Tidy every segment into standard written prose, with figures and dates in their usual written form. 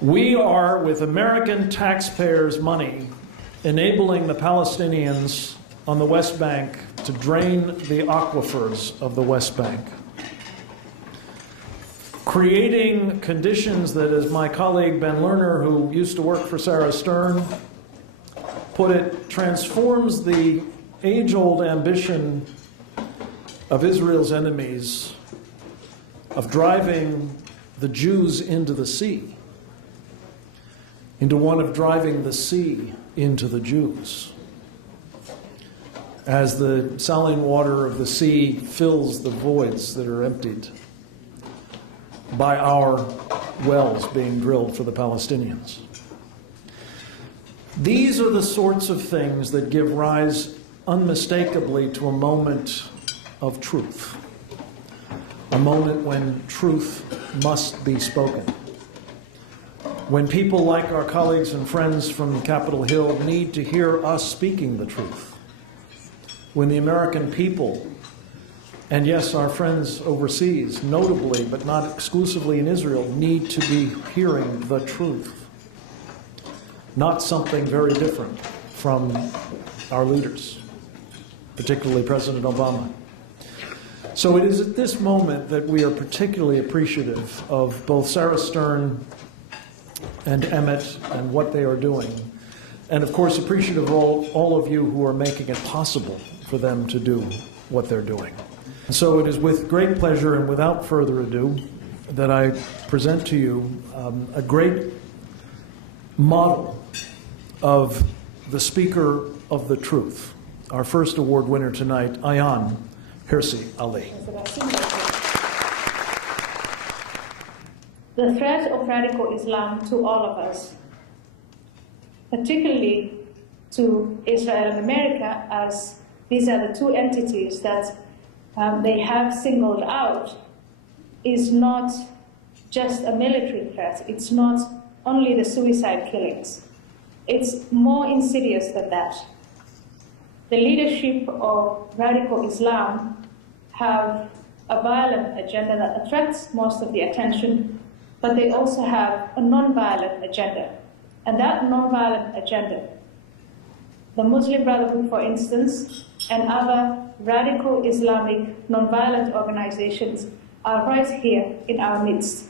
We are, with American taxpayers' money, enabling the Palestinians on the West Bank to drain the aquifers of the West Bank, creating conditions that, as my colleague Ben Lerner, who used to work for Sarah Stern, put it, transforms the age-old ambition of Israel's enemies of driving the Jews into the sea into one of driving the sea into the Jews. As the saline water of the sea fills the voids that are emptied by our wells being drilled for the Palestinians. These are the sorts of things that give rise unmistakably to a moment of truth, a moment when truth must be spoken. When people like our colleagues and friends from Capitol Hill need to hear us speaking the truth. When the American people, and yes, our friends overseas, notably, but not exclusively in Israel, need to be hearing the truth. Not something very different from our leaders, particularly President Obama. So it is at this moment that we are particularly appreciative of both Sarah Stern and EMET and what they are doing, and of course appreciative of all of you who are making it possible for them to do what they're doing. So it is with great pleasure and without further ado that I present to you a great model of the speaker of the truth, our first award winner tonight, Ayaan, Hirsi Ali. The threat of radical Islam to all of us, particularly to Israel and America, as these are the two entities that they have singled out, is not just a military threat. It's not only the suicide killings. It's more insidious than that. The leadership of radical Islam have a violent agenda that attracts most of the attention, but they also have a non-violent agenda. And that non-violent agenda, the Muslim Brotherhood, for instance, and other radical Islamic non-violent organizations are right here in our midst.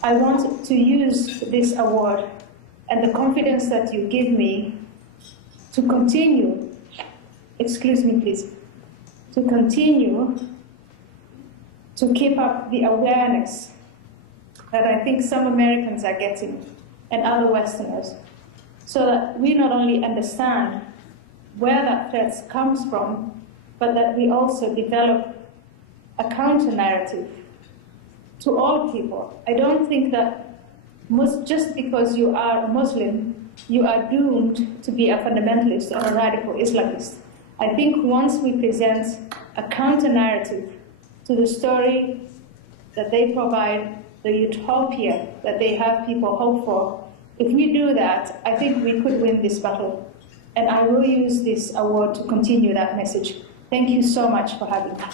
I want to use this award and the confidence that you give me to continue, excuse me please, to continue to keep up the awareness that I think some Americans are getting and other Westerners, so that we not only understand where that threat comes from, but that we also develop a counter-narrative to all people. I don't think that just because you are a Muslim, you are doomed to be a fundamentalist or a radical Islamist. I think once we present a counter-narrative to the story that they provide, the utopia that they have people hope for, if we do that, I think we could win this battle. And I will use this award to continue that message. Thank you so much for having me.